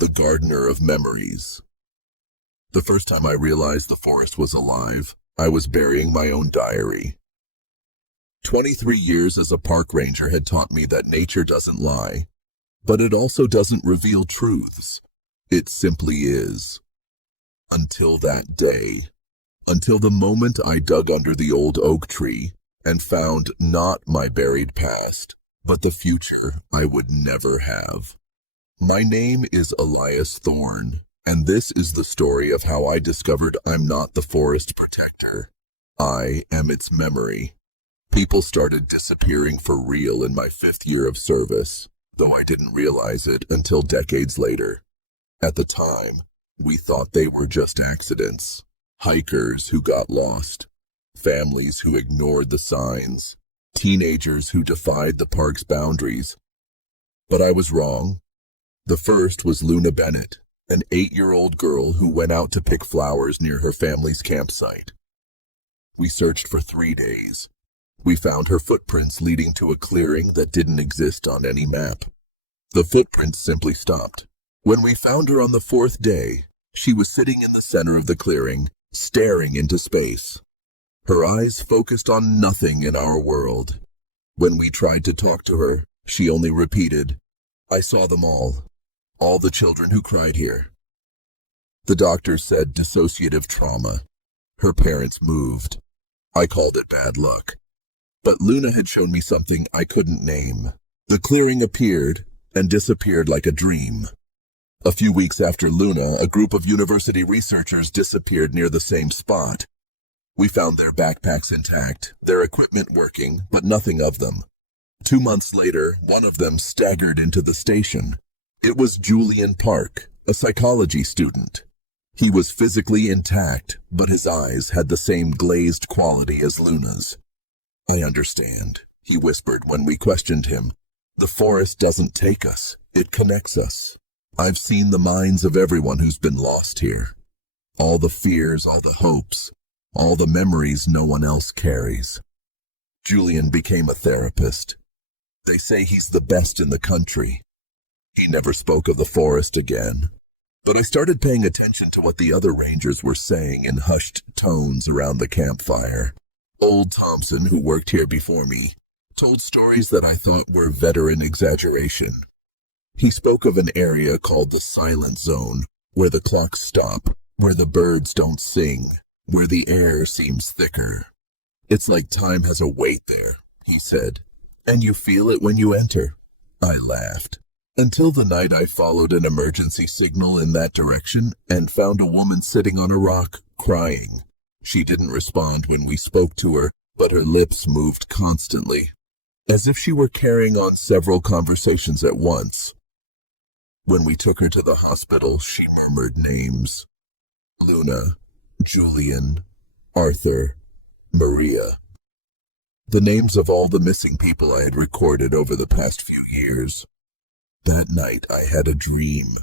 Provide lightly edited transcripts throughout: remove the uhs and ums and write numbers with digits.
the gardener of memories. The first time I realized the forest was alive, I was burying my own diary. 23 years as a park ranger had taught me that nature doesn't lie, but it also doesn't reveal truths. It simply is. Until that day. Until the moment I dug under the old oak tree and found not my buried past, but the future I would never have. My name is Elias Thorn, and this is the story of how I discovered I'm not the forest protector. I am its memory. People started disappearing for real in my 5th year of service, though I didn't realize it until decades later. At the time, we thought they were just accidents. Hikers who got lost, families who ignored the signs, teenagers who defied the park's boundaries. But I was wrong. The first was Luna Bennett, an 8-year-old girl who went out to pick flowers near her family's campsite. We searched for 3 days. We found her footprints leading to a clearing that didn't exist on any map. The footprints simply stopped. When we found her on the 4th day, she was sitting in the center of the clearing, staring into space. Her eyes focused on nothing in our world. When we tried to talk to her, she only repeated, "I saw them all the children who cried here." The doctor said dissociative trauma. Her parents moved. I called it bad luck. But Luna had shown me something I couldn't name. The clearing appeared and disappeared like a dream. A few weeks after Luna, a group of university researchers disappeared near the same spot. We found their backpacks intact, their equipment working, but nothing of them. 2 months later, one of them staggered into the station. It was Julian Park, a psychology student. He was physically intact, but his eyes had the same glazed quality as Luna's. "I understand," he whispered when we questioned him. "The forest doesn't take us, it connects us. I've seen the minds of everyone who's been lost here. All the fears, all the hopes, all the memories no one else carries." Julian became a therapist. They say he's the best in the country. He never spoke of the forest again. But I started paying attention to what the other rangers were saying in hushed tones around the campfire. Old Thompson, who worked here before me, told stories that I thought were veteran exaggeration. He spoke of an area called the Silent Zone, where the clocks stop, where the birds don't sing, where the air seems thicker. "It's like time has a weight there," he said, "and you feel it when you enter." I laughed. Until the night I followed an emergency signal in that direction and found a woman sitting on a rock, crying. She didn't respond when we spoke to her, but her lips moved constantly, as if she were carrying on several conversations at once. When we took her to the hospital, she murmured names. Luna, Julian, Arthur, Maria. The names of all the missing people I had recorded over the past few years. That night I had a dream.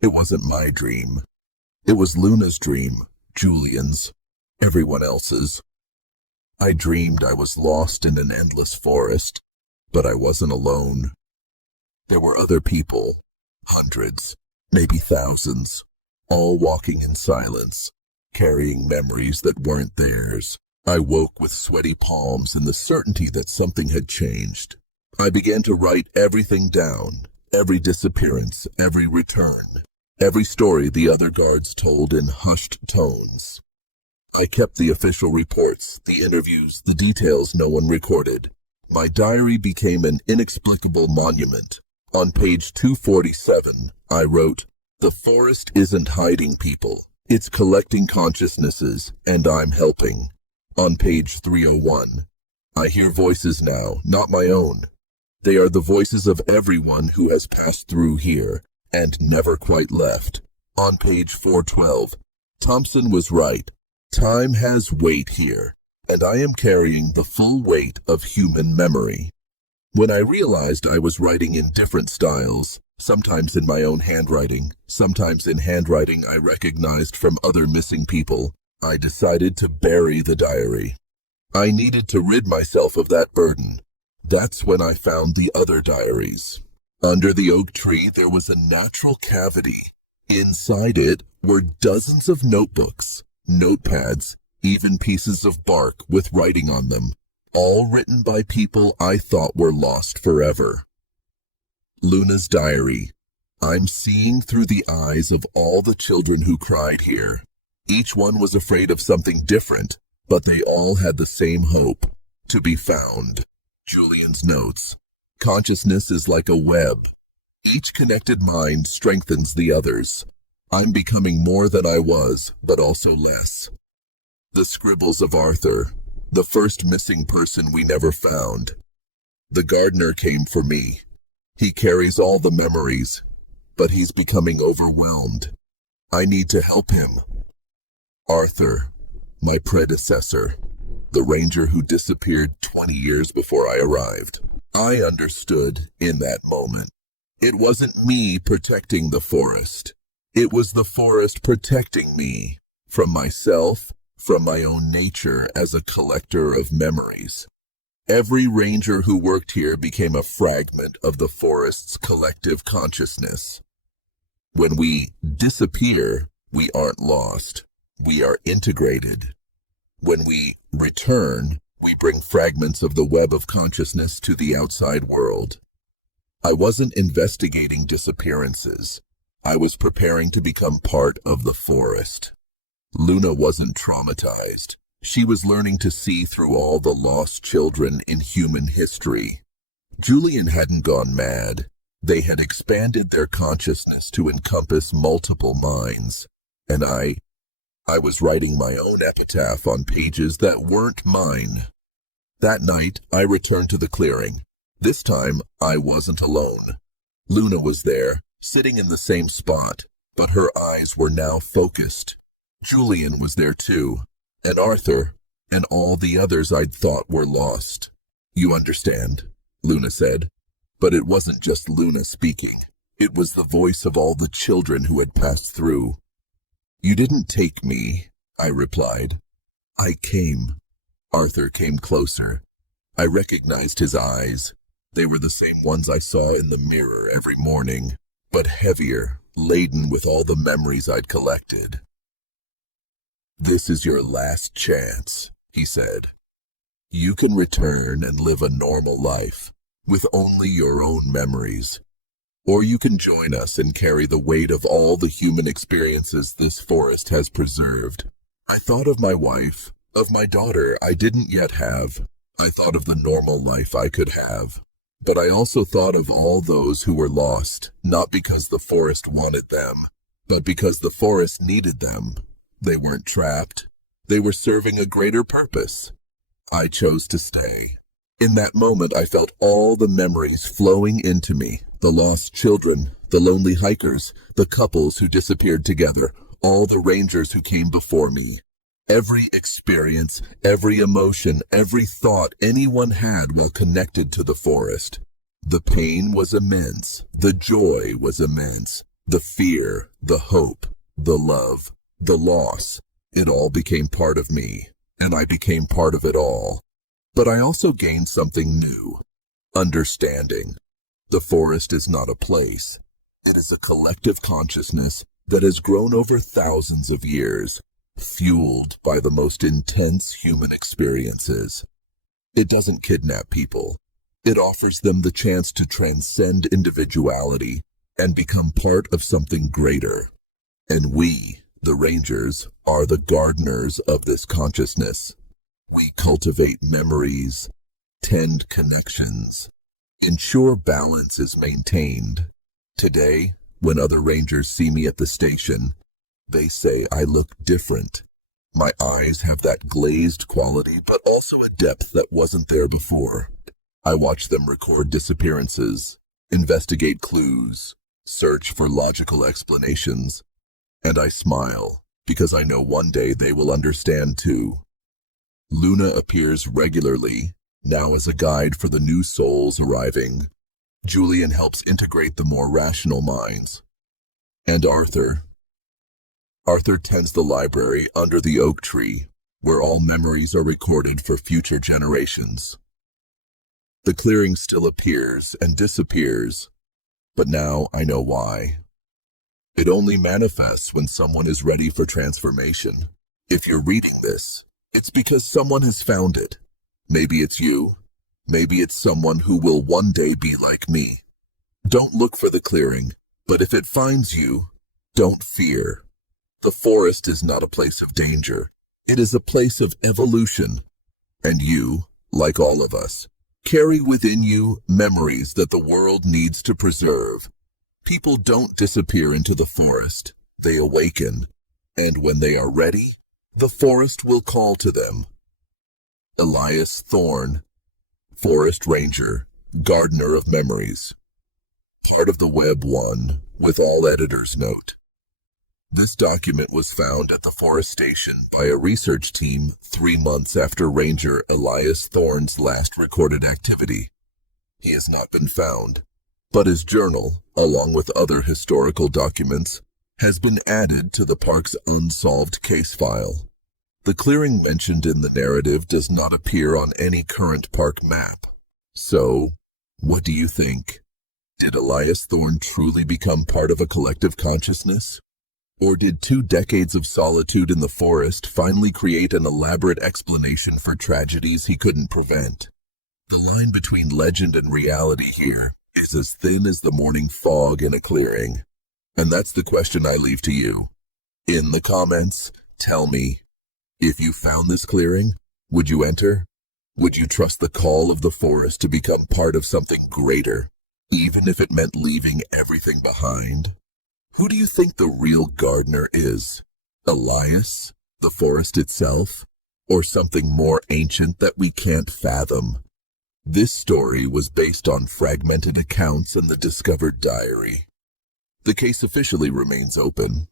It wasn't my dream. It was Luna's dream, Julian's, everyone else's. I dreamed I was lost in an endless forest, but I wasn't alone. There were other people, hundreds, maybe thousands, all walking in silence, carrying memories that weren't theirs. I woke with sweaty palms and the certainty that something had changed. I began to write everything down, every disappearance, every return, every story the other guards told in hushed tones. I kept the official reports, the interviews, the details no one recorded. My diary became an inexplicable monument. On page 247, I wrote, "The forest isn't hiding people. It's collecting consciousnesses, and I'm helping." On page 301, "I hear voices now, not my own. They are the voices of everyone who has passed through here and never quite left." On page 412, "Thompson was right. Time has weight here, and I am carrying the full weight of human memory." When I realized I was writing in different styles, sometimes in my own handwriting, sometimes in handwriting I recognized from other missing people, I decided to bury the diary. I needed to rid myself of that burden. That's when I found the other diaries. Under the oak tree, there was a natural cavity. Inside it were dozens of notebooks, notepads, even pieces of bark with writing on them, all written by people I thought were lost forever. Luna's diary. I'm seeing through the eyes of all the children who cried here. Each one was afraid of something different, but they all had the same hope, to be found. Julian's notes. Consciousness is like a web. Each connected mind strengthens the others. I'm becoming more than I was, but also less. The scribbles of Arthur, the first missing person we never found. The gardener came for me. He carries all the memories, but he's becoming overwhelmed. I need to help him. Arthur, my predecessor, the ranger who disappeared 20 years before I arrived. I understood in that moment. It wasn't me protecting the forest. It was the forest protecting me from myself, from my own nature as a collector of memories. Every ranger who worked here became a fragment of the forest's collective consciousness. When we disappear, we aren't lost. We are integrated. When we return, we bring fragments of the web of consciousness to the outside world. I wasn't investigating disappearances. I was preparing to become part of the forest. Luna wasn't traumatized. She was learning to see through all the lost children in human history. Julian hadn't gone mad. They had expanded their consciousness to encompass multiple minds. And I was writing my own epitaph on pages that weren't mine. That night, I returned to the clearing. This time, I wasn't alone. Luna was there, sitting in the same spot, but her eyes were now focused. Julian was there too, and Arthur, and all the others I'd thought were lost. You understand, Luna said. But it wasn't just Luna speaking. It was the voice of all the children who had passed through. You didn't take me, I replied. I came. Arthur came closer. I recognized his eyes. They were the same ones I saw in the mirror every morning, but heavier, laden with all the memories I'd collected. This is your last chance, he said. You can return and live a normal life, with only your own memories. Or you can join us and carry the weight of all the human experiences this forest has preserved. I thought of my wife, of my daughter I didn't yet have. I thought of the normal life I could have. But I also thought of all those who were lost, not because the forest wanted them, but because the forest needed them. They weren't trapped. They were serving a greater purpose. I chose to stay. In that moment, I felt all the memories flowing into me. The lost children, the lonely hikers, the couples who disappeared together, all the rangers who came before me. Every experience, every emotion, every thought anyone had while connected to the forest. The pain was immense. The joy was immense. The fear, the hope, the love, the loss. It all became part of me, and I became part of it all. But I also gained something new. Understanding. The forest is not a place. It is a collective consciousness that has grown over thousands of years, fueled by the most intense human experiences. It doesn't kidnap people. It offers them the chance to transcend individuality and become part of something greater. And we, the Rangers, are the gardeners of this consciousness. We cultivate memories, tend connections, ensure balance is maintained. Today, when other Rangers see me at the station, they say I look different. My eyes have that glazed quality, but also a depth that wasn't there before. I watch them record disappearances, investigate clues, search for logical explanations, and I smile because I know one day they will understand too. Luna appears regularly, now as a guide for the new souls arriving. Julian helps integrate the more rational minds. And Arthur tends the library under the oak tree, where all memories are recorded for future generations. The clearing still appears and disappears, but now I know why. It only manifests when someone is ready for transformation. If you're reading this, it's because someone has found it. Maybe it's you. Maybe it's someone who will one day be like me. Don't look for the clearing, but if it finds you, don't fear. The forest is not a place of danger. It is a place of evolution. And you, like all of us, carry within you memories that the world needs to preserve. People don't disappear into the forest. They awaken. And when they are ready, the forest will call to them. Elias Thorn, Forest Ranger, Gardener of Memories. Part of the Web 1, with all editor's note. This document was found at the forestation by a research team 3 months after Ranger Elias Thorn's last recorded activity. He has not been found, but his journal, along with other historical documents, has been added to the park's unsolved case file. The clearing mentioned in the narrative does not appear on any current park map. So, what do you think? Did Elias Thorn truly become part of a collective consciousness? Or did 2 decades of solitude in the forest finally create an elaborate explanation for tragedies he couldn't prevent? The line between legend and reality here is as thin as the morning fog in a clearing. And that's the question I leave to you. In the comments, tell me, if you found this clearing, would you enter? Would you trust the call of the forest to become part of something greater, even if it meant leaving everything behind? Who do you think the real gardener is? Elias, the forest itself, or something more ancient that we can't fathom? This story was based on fragmented accounts in the discovered diary. The case officially remains open.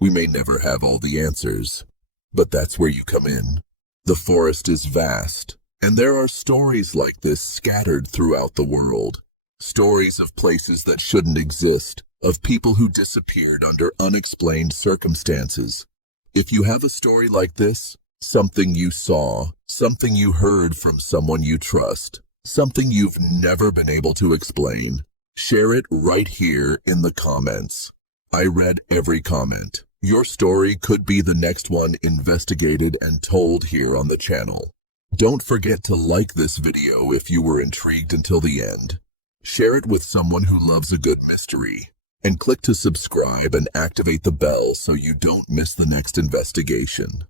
We may never have all the answers, but that's where you come in. The forest is vast, and there are stories like this scattered throughout the world. Stories of places that shouldn't exist, of people who disappeared under unexplained circumstances. If you have a story like this, something you saw, something you heard from someone you trust, something you've never been able to explain, share it right here in the comments. I read every comment. Your story could be the next one investigated and told here on the channel. Don't forget to like this video if you were intrigued until the end. Share it with someone who loves a good mystery. And click to subscribe and activate the bell so you don't miss the next investigation.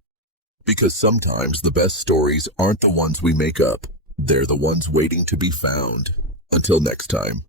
Because sometimes the best stories aren't the ones we make up. They're the ones waiting to be found. Until next time.